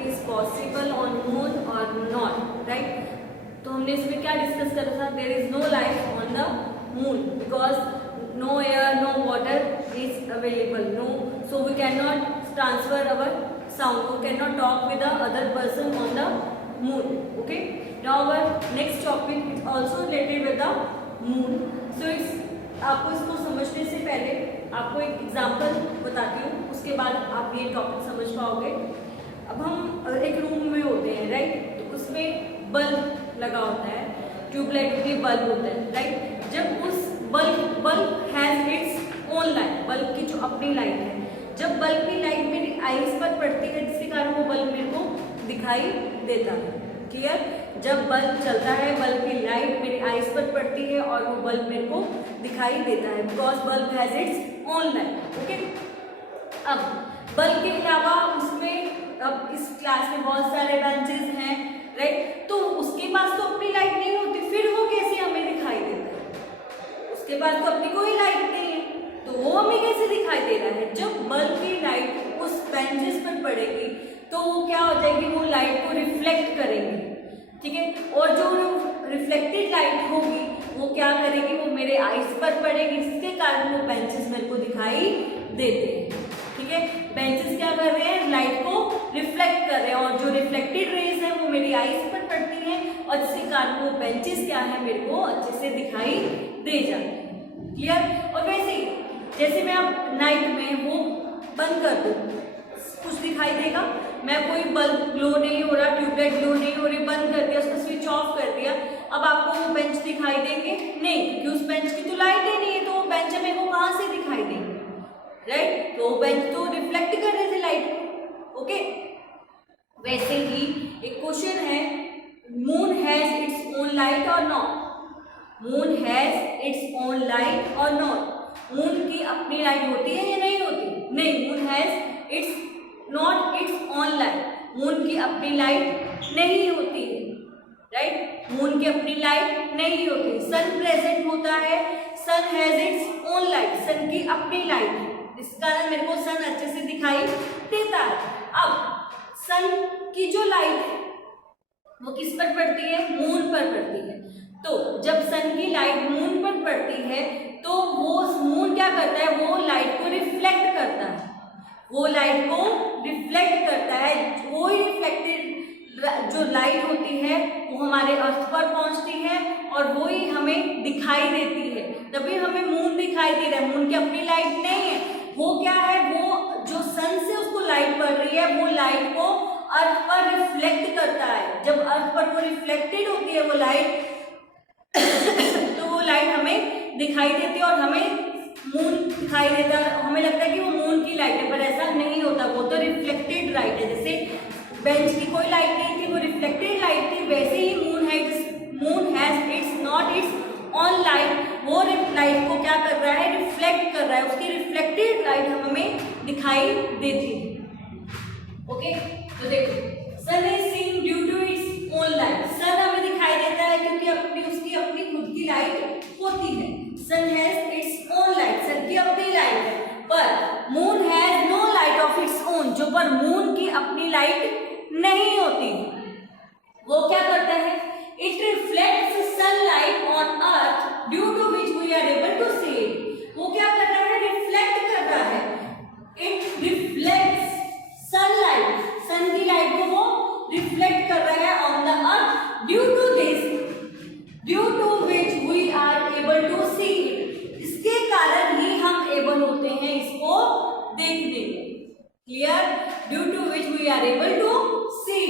Life is possible on moon और not, right. तो हमने इसमें क्या डिस्कस करा था, there is no life on the moon because no air no water is available, no, so we can not transfer our sound, we cannot talk with the other person on the moon. Okay, now our next topic is also related with the moon. So it's आपको इसको समझने से पहले आपको एक example बताती हूँ, उसके बाद आप ये टॉपिक समझ पाओगे। अब हम एक रूम में होते हैं, राइट, तो उसमें बल्ब लगा होता है, ट्यूबलाइट होती है, बल्ब होता है, राइट। जब उस bulb has its own light, bulb की जो अपनी लाइट है, जब बल्ब की लाइट मेरी आईज पर पड़ती है जिसके कारण वो बल्ब मेरे को दिखाई देता है, क्लियर। जब बल्ब चलता है, बल्ब की लाइट मेरी आईज पर पड़ती है और वो बल्ब मेरे को दिखाई देता है because bulb has its own light. Okay, अब बल्ब के अलावा उसमें, अब इस क्लास में बहुत सारे बेंचेस हैं, राइट, तो उसके पास तो अपनी लाइट नहीं होती, फिर वो कैसे हमें दिखाई देता है? उसके पास तो अपनी कोई लाइट नहीं है, तो वो हमें कैसे दिखाई दे रहा है? जब बल्ब की लाइट उस बेंचेस पर पड़ेगी तो वो क्या हो जाएगी, वो लाइट को रिफ्लेक्ट करेंगे, ठीक है, और जो रिफ्लेक्टेड लाइट होगी वो क्या करेगी, वो मेरे आईज पर पड़ेगी जिसके कारण वो बेंचेस मेरे को दिखाई देते हैं, ठीक है। बेंचेस क्या कर रहे हैं, लाइट को रिफ्लेक्ट कर रहे हैं और जो रिफ्लेक्टेड रेज है वो मेरी आईज पर पड़ती हैं और जिसके कारण वो बेंचेस क्या है, मेरे को अच्छे से दिखाई दे जाते हैं, क्लियर। और वैसे ही जैसे मैं अब नाइट में वो बंद कर दूँ, कुछ दिखाई देगा? मैं कोई बल्ब ग्लो नहीं हो रहा, ट्यूबलाइट ग्लो नहीं हो रही, बंद कर दिया, उसका स्विच ऑफ कर दिया, अब आपको वो बेंच दिखाई देंगे? नहीं, क्योंकि उस बेंच की तो लाइट ही नहीं है, तो वो बेंच मेरे को कहाँ से दिखाई देंगे, राइट। तो बेंच तो रिफ्लेक्ट कर रहे थे लाइट को। ओके, वैसे ही एक क्वेश्चन है, moon has its own light or not? Moon has its own light or not? Moon की अपनी लाइट होती है या नहीं होती? नहीं, moon has its not its own light, moon की अपनी लाइट नहीं होती है, राइट, मून की अपनी लाइट नहीं होती। सन प्रेजेंट होता है, sun has its own light, sun की अपनी लाइट है, इस कारण मेरे को सन अच्छे से दिखाई देता है। अब सन की जो लाइट है वो किस पर पड़ती है? मून पर पड़ती है। तो जब सन की लाइट मून पर पड़ती है तो वो मून क्या करता है, वो लाइट को रिफ्लेक्ट करता है, वो लाइट को रिफ्लेक्ट करता है, वो ही रिफ्लेक्टेड जो लाइट होती है वो हमारे अर्थ पर पहुंचती है और वो ही हमें दिखाई देती है, तभी हमें मून दिखाई दे रहा है। मून की अपनी लाइट नहीं है, वो क्या है, वो जो सन से उसको लाइट पड़ रही है वो लाइट को अर्थ पर रिफ्लेक्ट करता है। जब अर्थ पर वो रिफ्लेक्टेड होती है वो लाइट तो वो लाइट हमें दिखाई देती है और हमें मून दिखाई देता है, हमें लगता है कि वो मून की लाइट है, पर ऐसा नहीं होता, वो तो रिफ्लेक्टेड लाइट है। जैसे बेंच की कोई लाइट नहीं थी, वो रिफ्लेक्टेड लाइट थी, वैसे ही moon has its not its on light, वो लाइट को क्या कर रहा है, रिफ्लेक्ट कर रहा है, उसकी रिफ्लेक्टेड लाइट हमें दिखाई देती है। ओके, तो देखो, sun is seen due to its own light, sun हमें दिखाई देता है क्योंकि उसकी अपनी खुद की लाइट होती है। Sun has its own light, sun की अपनी लाइट है, पर moon has no light of its own, जो पर मून की अपनी लाइट नहीं होती, वो क्या करता है, it reflects sunlight on earth due to which we are able to see it. वो क्या कर रहा है, रिफ्लेक्ट कर रहा है, इट रिफ्लेक्ट्स सनलाइट, सन की लाइट को वो रिफ्लेक्ट कर रहा है on the earth due to which we are able to see it, इसके कारण ही हम एबल होते हैं इसको देखने में, clear. Due to which we are able to see,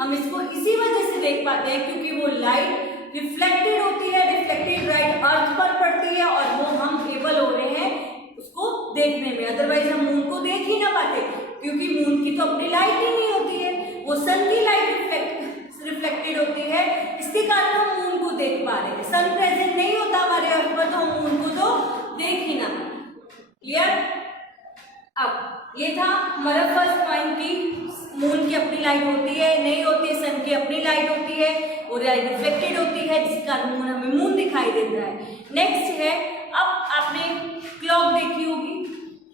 हम इसको इसी वजह से देख पाते हैं क्योंकि वो लाइट रिफ्लेक्टेड होती है, रिफ्लेक्टेड लाइट अर्थ पर पड़ती है और वो हम एबल हो रहे हैं उसको देखने में, अदरवाइज हम मून को देख ही ना पाते क्योंकि मून की तो अपनी लाइट ही नहीं होती है, वो सन की लाइट रिफ्लेक्टेड होती है, इसके कारण हम मून को देख पा रहे हैं। सन प्रेजेंट नहीं होता हमारे अर्थ पर तो हम मून को तो देख ही ना, क्लियर। अब ये था हमारा फर्स्ट पॉइंट की मून की अपनी लाइट होती है, नहीं होती है, सन की अपनी लाइट होती है और लाइट रिफ्लेक्टेड होती है जिस कारण मून हमें मून दिखाई देता है। नेक्स्ट है, अब आपने क्लॉक देखी होगी,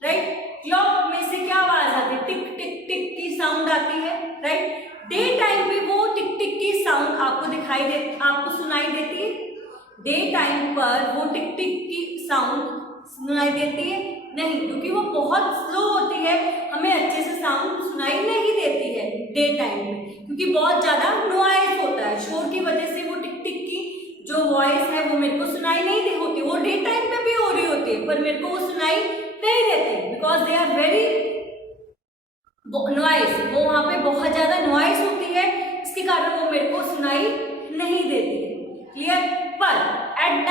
राइट, क्लॉक में से क्या आवाज आती है, टिक टिक टिक की साउंड आती है, राइट। डे टाइम पे वो टिक टिक की साउंड आपको सुनाई देती है। डे टाइम पर वो टिक टिक की साउंड सुनाई देती है नहीं, क्योंकि वो बहुत स्लो होती है, हमें अच्छे से साउंड सुनाई नहीं देती है डे टाइम में, क्योंकि बहुत ज्यादा नॉइज होता है। शोर की वजह से वो टिक टिक की जो वॉइस है वो मेरे को सुनाई नहीं दे होती। वो डे टाइम में भी हो रही होती है, पर मेरे को वो सुनाई नहीं देती, because they are very noise. वो वहां पे बहुत ज्यादा नॉइज होती है, इसके कारण वो मेरे को सुनाई नहीं देती है। क्लियर। पर एट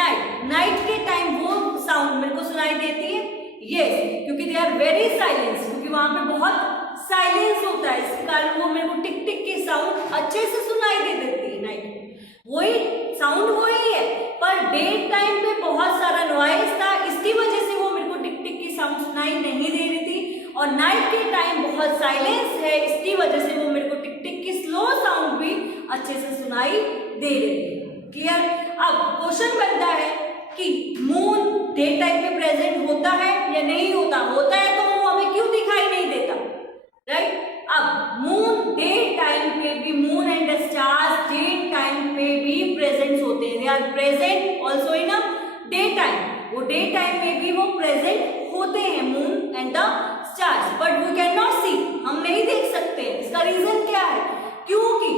नाइट के टाइम वो साउंड मेरे को सुनाई देती है, यस, क्योंकि दे आर वेरी साइलेंस, क्योंकि वहां पे बहुत साइलेंस होता है, इसके कारण वो मेरे को टिक टिक की साउंड अच्छे से सुनाई दे देती है। नाइट में वही साउंड वही है, पर डे टाइम पे बहुत सारा नॉइज था, इसकी वजह से वो मेरे को टिक टिक की साउंड सुनाई नहीं दे रही थी। और नाइट के टाइम बहुत साइलेंस है, इसकी वजह से वो मेरे को टिक टिक की स्लो साउंड भी अच्छे से सुनाई दे रही है। क्लियर। अब क्वेश्चन बनता है कि मून डे टाइम पे प्रेजेंट होता है या नहीं होता। होता है तो वो हमें क्यों दिखाई नहीं देता, राइट। अब मून डे टाइम पे भी, moon and stars day time पे भी प्रेजेंट होते हैं। They are present also in a day time. वो डे टाइम में भी वो प्रेजेंट होते हैं, moon and the stars, but we can not see, हम नहीं देख सकते। इसका रीजन क्या है? क्योंकि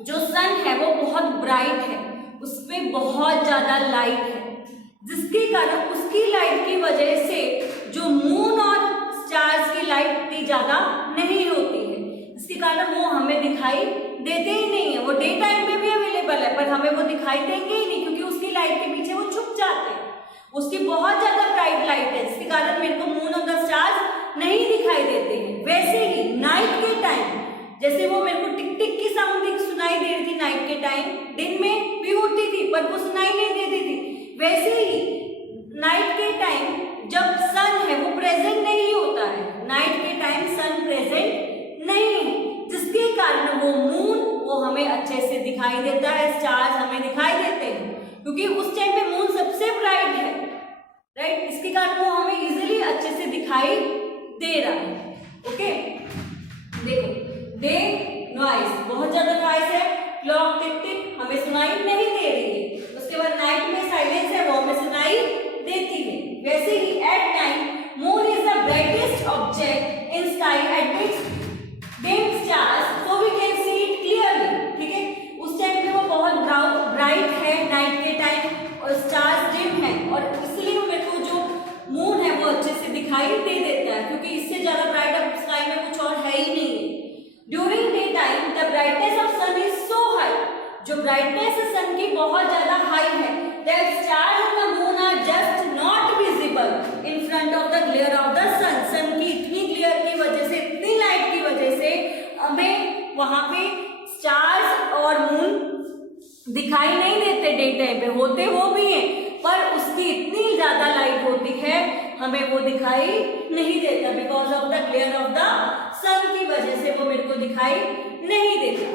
जो सन है वो बहुत ब्राइट है, उसमें बहुत ज्यादा लाइट है, जिसके कारण उसकी लाइट की वजह से जो मून और स्टार्स की लाइट इतनी ज्यादा नहीं होती है, इसके कारण वो हमें दिखाई देते ही नहीं है। वो डे टाइम में भी अवेलेबल है, पर हमें वो दिखाई देंगे ही नहीं, क्योंकि उसकी लाइट के पीछे वो छुप जाते हैं। उसकी बहुत ज्यादा ब्राइट लाइट है, जिसके कारण मेरे को मून और द स्टार्स नहीं दिखाई देते हैं। वैसे ही नाइट के टाइम जैसे वो मेरे को टिक टिक की साउंड सुनाई दे रही थी नाइट के टाइम, दिन में भी होती थी पर वो सुनाई नहीं देती थी, वैसे ही नाइट के टाइम जब सन है वो प्रेजेंट नहीं होता है। नाइट के टाइम सन प्रेजेंट नहीं है, जिसके कारण वो मून वो हमें अच्छे से दिखाई देता है, स्टार्स हमें दिखाई देते हैं, क्योंकि उस टाइम पे मून सबसे ब्राइट है, राइट। इसके कारण वो हमें इजीली अच्छे से दिखाई दे रहा है। ओके, देखो डे नॉइज, बहुत ज्यादा नॉइज है, क्लॉक टिक टिक हमें सुनाई नहीं दे रही है। उसके बाद नाइट में साइलेंस है, वो हमें सुनाई देती है। वैसे ही at night moon is the brightest object in sky at which dim stars, so we can see it clearly. ठीक है, उस टाइम पे वो बहुत ब्राइट है नाइट के टाइम और स्टार्स डिम है, और इसलिए मेरे को जो मून है वो अच्छे से दिखाई दे देता है, क्योंकि इससे ज्यादा ब्राइट अब स्काई में कुछ और है ही नहीं है। During day time the brightness of sun is so high, जो ब्राइटनेस है सन की बहुत ज्यादा हाई है, that stars and the moon are just not visible in front of the glare of the sun. Sun की इतनी glare की वजह से, इतनी लाइट की वजह से हमें वहां पे स्टार्स और मून दिखाई नहीं देते। डे टाइम पे होते वो भी हैं, पर उसकी इतनी ज्यादा लाइट होती है हमें वो दिखाई नहीं देता, because of the glare of the sun की वजह से वो मेरे को दिखाई नहीं देता।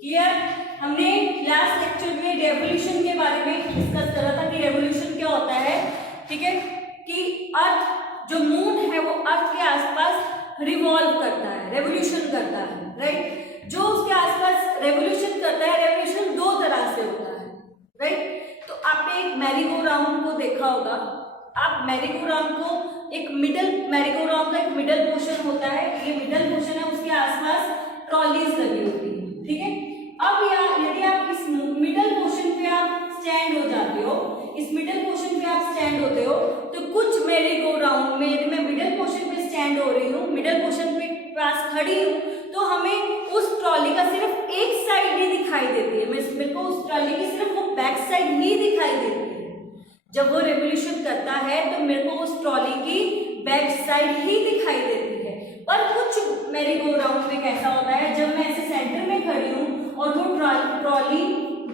क्लियर। हमने लास्ट लेक्चर में रेवोल्यूशन के बारे में डिस्कस करा था कि रेवोल्यूशन क्या होता है। ठीक है, कि अर्थ जो मून है वो अर्थ के आसपास रिवॉल्व करता है, रेवोल्यूशन करता है, राइट। जो उसके आसपास रेवोल्यूशन करता है, रेवोल्यूशन दो तरह से होता है, राइट। तो आपने एक मैरी गो राउंड को देखा होगा। आप मैरी गो राउंड को एक मैरी गो राउंड का एक मिडल पोर्शन होता है, ये मिडल पोर्शन है, उसके आसपास ट्रॉलीज लगी होती है। ठीक है, अब यदि आप इस मिडल पोर्शन पे आप स्टैंड हो जाते हो, इस मिडल पोर्शन पे आप स्टैंड होते हो, तो कुछ मैरी गो राउंड में यदि मैं मिडल पोर्शन पे स्टैंड हो रही हूँ, मिडल पोर्शन पे पास खड़ी हूँ, तो हमें उस ट्रॉली का सिर्फ एक साइड ही दिखाई देती है। मेरे को उस ट्रॉली की सिर्फ वो बैक साइड ही दिखाई देती है। जब वो रेवोल्यूशन करता है तो मेरे को उस ट्रॉली की बैक साइड ही दिखाई देती है। पर कुछ मैरी गो राउंड में कैसा होता है, जब मैं ऐसे सेंटर में खड़ी हूँ और वो ट्रॉली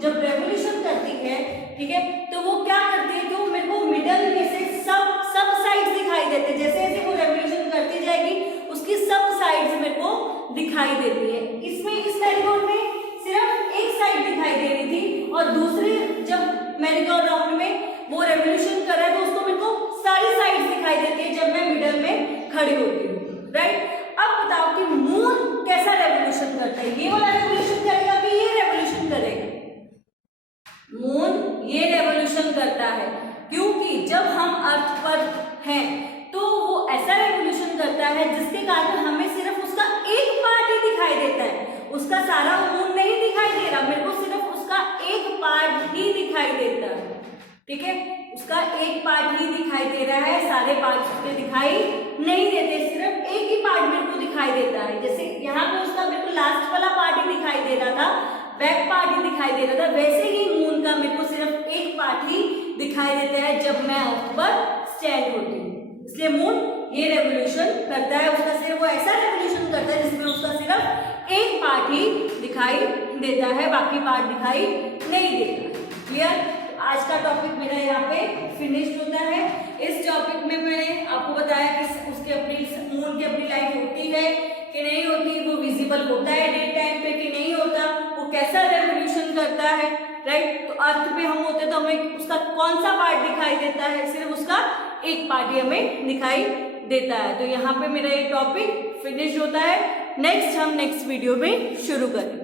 जब रेवोल्यूशन करती है, ठीक है, तो वो क्या करती है, तो मेरे को मिडल में से सब साइड्स दिखाई देते हैं। जैसे जैसे वो रेवोल्यूशन करती जाएगी उसकी सब साइड्स मेरे को दिखाई देती है। इसमें इस मैरी गो में सिर्फ एक साइड दिखाई दे रही थी, और दूसरी जब मैरी गो राउंड में वो रेवोल्यूशन कर रहा है तो उसको मेरे को सारी साइड्स दिखाई देती है जब मैं मिडल में खड़ी होती हूँ, राइट। अब बताओ कि मून ठीक है, उसका एक पार्ट ही दिखाई दे रहा है, सारे पार्ट उसके दिखाई नहीं देते, सिर्फ एक ही पार्ट मेरे को दिखाई देता है। जैसे यहाँ पे उसका बिल्कुल लास्ट वाला पार्ट ही दिखाई दे रहा था, बैक पार्ट ही दिखाई दे रहा था, वैसे ही मून का मेरे को सिर्फ एक पार्ट ही दिखाई देता है जब मैं अर्थ पर स्टैंड होती हूँ। इसलिए मून ये रेवोल्यूशन करता है, उसका सिर्फ वो ऐसा रेवोल्यूशन करता है जिसमें उसका सिर्फ एक पार्ट ही दिखाई देता है, बाकी पार्ट दिखाई नहीं देता। क्लियर? आज का टॉपिक मेरा यहाँ पे फिनिश्ड होता है। इस टॉपिक में मैंने आपको बताया कि उसके अपनी मून की अपनी लाइट होती है कि नहीं होती, वो विजिबल होता है डे टाइम पे कि नहीं होता, वो कैसा रेवोल्यूशन करता है, राइट। तो अर्थ पे हम होते तो हमें उसका कौन सा पार्ट दिखाई देता है, सिर्फ उसका एक पार्ट ही हमें दिखाई देता है। तो यहाँ पे मेरा ये टॉपिक फिनिश होता है। नेक्स्ट हम नेक्स्ट वीडियो में शुरू करें।